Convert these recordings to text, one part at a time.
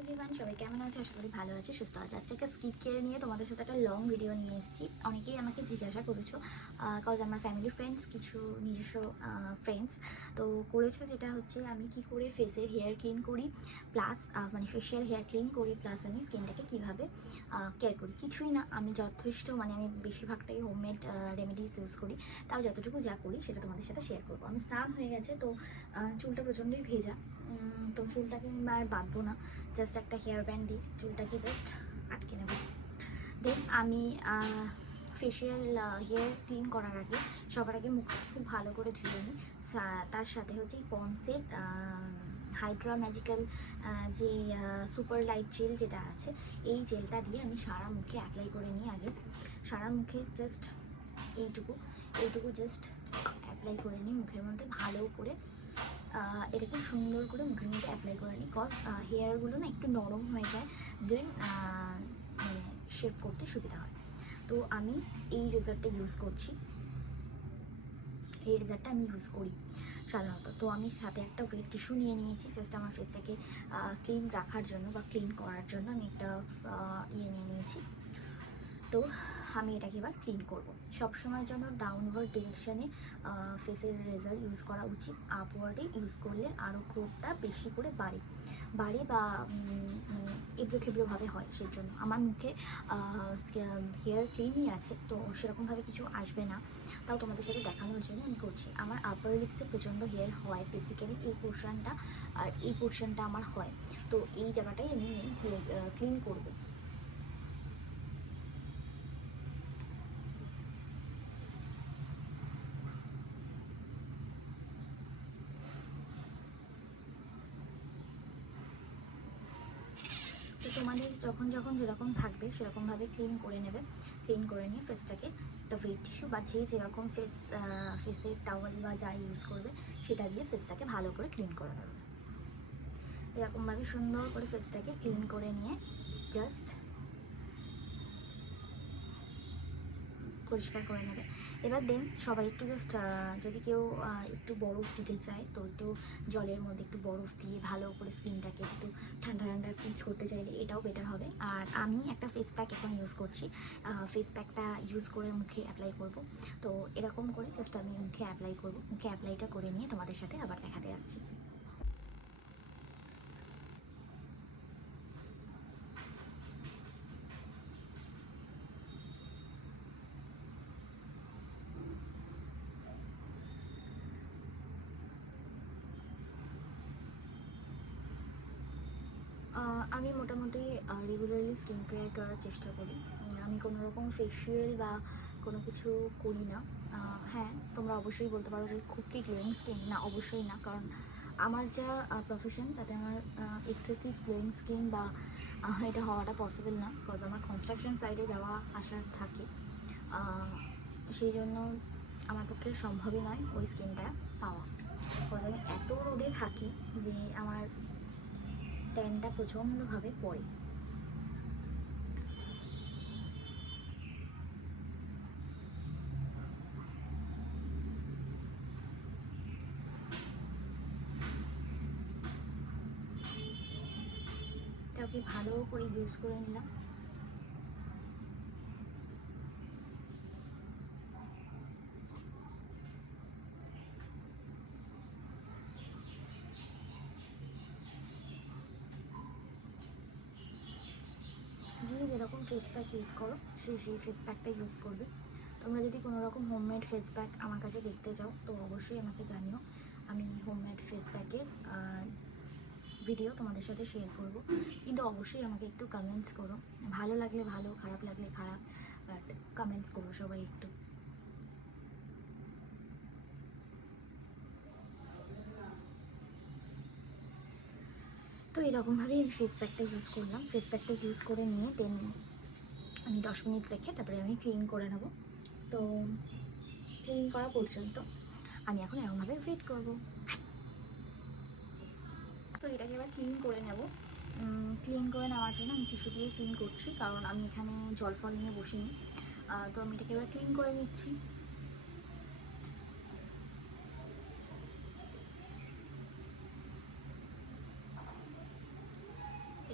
Everyone, সবাই কেমন আছে? আশা করি ভালো আছে, সুস্থ আছে। আজকে একটা স্কিন কেয়ার নিয়ে তোমাদের সাথে একটা লং ভিডিও নিয়ে এসেছি। অনেকেই আমাকে জিজ্ঞাসা করেছো, কজ আমার ফ্যামিলি ফ্রেন্ডস, কিছু নিজস্ব ফ্রেন্ডস তো করেছো, যেটা হচ্ছে আমি কি করে ফেসের হেয়ার ক্লিন করি, প্লাস মানে ফেশিয়াল হেয়ার ক্লিন করি, প্লাস আমি স্কিনটাকে কীভাবে কেয়ার করি। কিছুই না, আমি যথেষ্ট মানে আমি বেশিরভাগটাই হোমমেড রেমেডিস ইউজ করি। তাও যতটুকু যা করি সেটা তোমাদের সাথে শেয়ার করবো। আমি স্নান হয়ে গেছে, তো চুলটা প্রচণ্ডই ভেজা। তো চুলটাকে আমি আর বাঁধবো না, জাস্ট একটা হেয়ার ব্যান্ড দিয়ে চুলটাকে জাস্ট আটকে নেব। দেন আমি ফেশিয়াল হেয়ার ক্লিন করার আগে সবার আগে মুখটা খুব ভালো করে ধুয়ে নিই। তার সাথে হচ্ছে পন্সের হাইড্রা ম্যাজিক্যাল যে সুপার লাইট জেল যেটা আছে, এই জেলটা দিয়ে আমি সারা মুখে অ্যাপ্লাই করে নিই। আগে সারা মুখে জাস্ট এইটুকু এইটুকু জাস্ট অ্যাপ্লাই করে নিই মুখের মধ্যে ভালো করে। এটাকে সুন্দর করে মুখের মধ্যে অ্যাপ্লাই করে নিই, কজ হেয়ারগুলো না একটু নরম হয়ে যায়, দেন মানে শেভ করতে সুবিধা হয়। তো আমি এই রেজারটা ইউজ করছি, এই রেজারটা আমি ইউজ করি সাধারণত। তো আমি সাথে একটা ওয়েট টিস্যু নিয়ে নিয়েছি, জাস্ট আমার ফেসটাকে ক্লিন রাখার জন্য বা ক্লিন করার জন্য আমি একটা ইয়ে নিয়ে নিয়েছি। তো আমি এটাকে এবার ক্লিন করবো। সবসময়ের জন্য ডাউনওয়ার্ড ডিরেকশানে ফেসের রেজার ইউজ করা উচিত। আপওয়ার্ডে ইউজ করলে আরও গ্রোথটা বেশি করে বাড়ে বা মানে এবড়ো খেবড়োভাবে হয়। সেই জন্য আমার মুখে হেয়ার ক্লিনই আছে, তো সেরকমভাবে কিছু আসবে না। তাও তোমাদের সাথে দেখানোর জন্য আমি করছি। আমার আপার লিপসে প্রচণ্ড হেয়ার হয়, বেসিক্যালি এই পোর্শনটা আর এই পোর্শনটা আমার হয়। তো এই জায়গাটাই আমি মেন ক্লিন করবো। তো তোমাদের যখন যখন যেরকম থাকবে সেরকমভাবে ক্লিন করে নেবে। ক্লিন করে নিয়ে ফেসটাকে একটা ওয়েট টিস্যু বা যেরকম ফেসের টাওয়াল বা যা ইউজ করবে সেটা দিয়ে ফেসটাকে ভালো করে ক্লিন করে নেবে। এরকমভাবে সুন্দর করে ফেসটাকে ক্লিন করে নিয়ে জাস্ট পরিষ্কার করে নেবে। এবার দেন সবাই একটু জাস্ট যদি কেউ একটু বরফ দিতে চায়, তো একটু জলের মধ্যে একটু বরফ দিয়ে ভালো করে স্কিনটাকে একটু ঠান্ডা ঠান্ডা ফিল করতে চাইলে এটাও বেটার হবে। আর আমি একটা ফেস প্যাক এখন ইউজ করছি, ফেস প্যাকটা ইউজ করে মুখে অ্যাপ্লাই করব। তো এরকম করে জাস্ট আমি মুখে অ্যাপ্লাই করব। মুখে অ্যাপ্লাইটা করে নিয়ে তোমাদের সাথে আবার দেখাতে আসছি। আমি মোটামুটি রেগুলারলি স্কিন কেয়ার করার চেষ্টা করি। আমি কোনো রকম ফেশিয়াল বা কোনো কিছু করি না। হ্যাঁ, তোমরা অবশ্যই বলতে পারো যে খুব কি গ্লোয়িং স্কিন? না, অবশ্যই না, কারণ আমার যা প্রফেশন তাতে আমার এক্সেসিভ গ্লোয়িং স্কিন বা এটা হওয়াটা পসিবল না, বিকজ আমার কনস্ট্রাকশন সাইডে যাওয়া আসা থাকে। সেই জন্য আমার পক্ষে সম্ভবই নয় ওই স্কিনটা পাওয়া, বিকজ আমি এত রোদে থাকি যে আমার ট্যানটা প্রচণ্ডভাবে পড়ে। এটাকে ভালো করে ইউজ করে নিলাম। যে যেরকম ফেস প্যাক ইউজ করো সেই ফেস প্যাকটা ইউজ করবে। তোমরা যদি কোনো রকম হোমমেড ফেস প্যাক আমার কাছে দেখতে চাও তো অবশ্যই আমাকে জানিও, আমি হোমমেড ফেস প্যাকের ভিডিও তোমাদের সাথে শেয়ার করব। কিন্তু অবশ্যই আমাকে একটু কমেন্টস করো, ভালো লাগলে ভালো, খারাপ লাগলে খারাপ, বাট কমেন্টস করো সবাই একটু। তো এরকমভাবেই আমি ফেস প্যাকটা ইউজ করলাম। ফেস প্যাকটা ইউজ করে নিয়ে দেন আমি 10 মিনিট রেখে তারপরে আমি ক্লিন করে নেব। তো ক্লিন করা পর্যন্ত আমি এখন এরকমভাবে ওয়েট করব। তো এটাকে এবার ক্লিন করে নেব। ক্লিন করে নেওয়ার জন্য আমি টিস্যু দিয়ে ক্লিন করছি, কারণ আমি এখানে জল ফল নিয়ে বসিনি। তো আমি এটাকে এবার ক্লিন করে নিচ্ছি।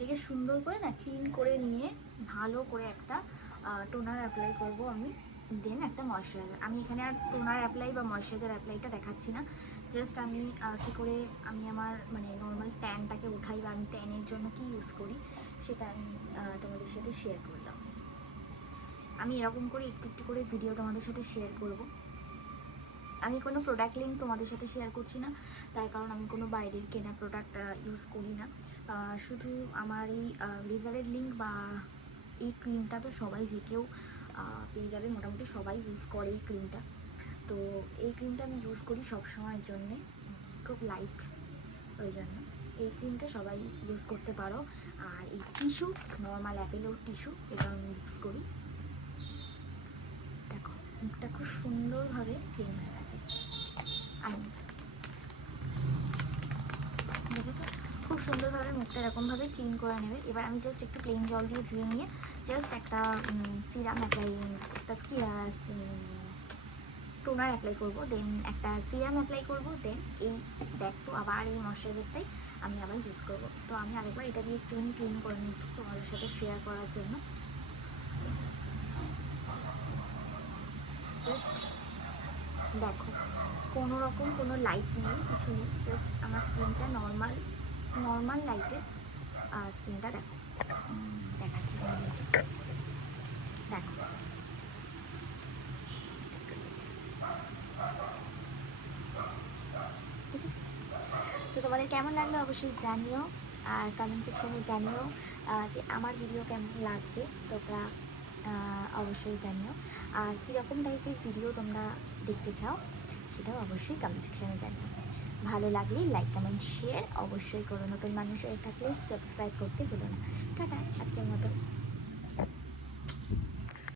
এটাকে সুন্দর করে না ক্লিন করে নিয়ে ভালো করে একটা টোনার অ্যাপ্লাই করব আমি, দেন একটা ময়শ্চারাইজার। আমি এখানে আর টোনার অ্যাপ্লাই বা ময়শ্চারাইজার অ্যাপ্লাইটা দেখাচ্ছি না, জাস্ট আমি কী করে আমি আমার মানে নর্মাল ট্যানটাকে উঠাই বা আমি ট্যানের জন্য কি ইউজ করি সেটা আমি তোমাদের সাথে শেয়ার করলাম। আমি এরকম করে একটু একটু করে ভিডিও তোমাদের সাথে শেয়ার করব। আমি কোনো প্রোডাক্ট লিঙ্ক তোমাদের সাথে শেয়ার করছি না, তার কারণ আমি কোনো বাইরের কেনা প্রোডাক্ট ইউজ করি না। শুধু আমার এই লেজারের লিঙ্ক বা এই ক্রিমটা তো সবাই যে কেউ পেয়ে যাবে, মোটামুটি সবাই ইউজ করে এই ক্রিমটা। তো এই ক্রিমটা আমি ইউজ করি সবসময়ের জন্যে, খুব লাইট, ওই জন্য এই ক্রিমটা সবাই ইউজ করতে পারো। আর এই টিস্যু, নর্মাল অ্যাপেলোর টিস্যু, এটা আমি ইউজ করি। দেখো মুখটা খুব সুন্দরভাবে ক্লিন হয়ে গেছে, আর দেখেছো খুব সুন্দরভাবে মুখটা এরকমভাবে ক্লিন করে নেবে। এবার আমি জাস্ট একটু প্লেন জল দিয়ে ধুয়ে নিয়ে জাস্ট একটা সিরাম অ্যাপ্লাই, একটা টোনার অ্যাপ্লাই করবো, দেন একটা সিরাম অ্যাপ্লাই করবো, দেন এই ব্যাগটু আবার এই ময়শ্চারাইজারটাই আমি আবার ইউজ করবো। তো আমি আরেকবার এটা দিয়ে একটুখানি ক্লিন করে নিই তোমাদের সাথে শেয়ার করার জন্য। জাস্ট দেখো কোনো রকম কোনো লাইট নেই, কিছু নেই, জাস্ট আমার স্কিনটা নর্মাল লাইটের স্কিনটা দেখো, দেখাচ্ছি তোমাদেরকে। দেখো ঠিক আছে, তো তোমাদের কেমন লাগলো অবশ্যই জানিও, আর কমেন্ট সেকশনে জানিও যে আমার ভিডিও কেমন লাগছে, তোমরা অবশ্যই জানিও। আর কীরকম টাইপের ভিডিও তোমরা দেখতে চাও সেটাও অবশ্যই কমেন্ট সেকশনে জানিও। ভালো লাগলে লাইক কমেন্ট শেয়ার অবশ্যই করো, নতুন মানুষ হয়ে থাকলে সাবস্ক্রাইব করতে ভুলো না। টাটা, আজকের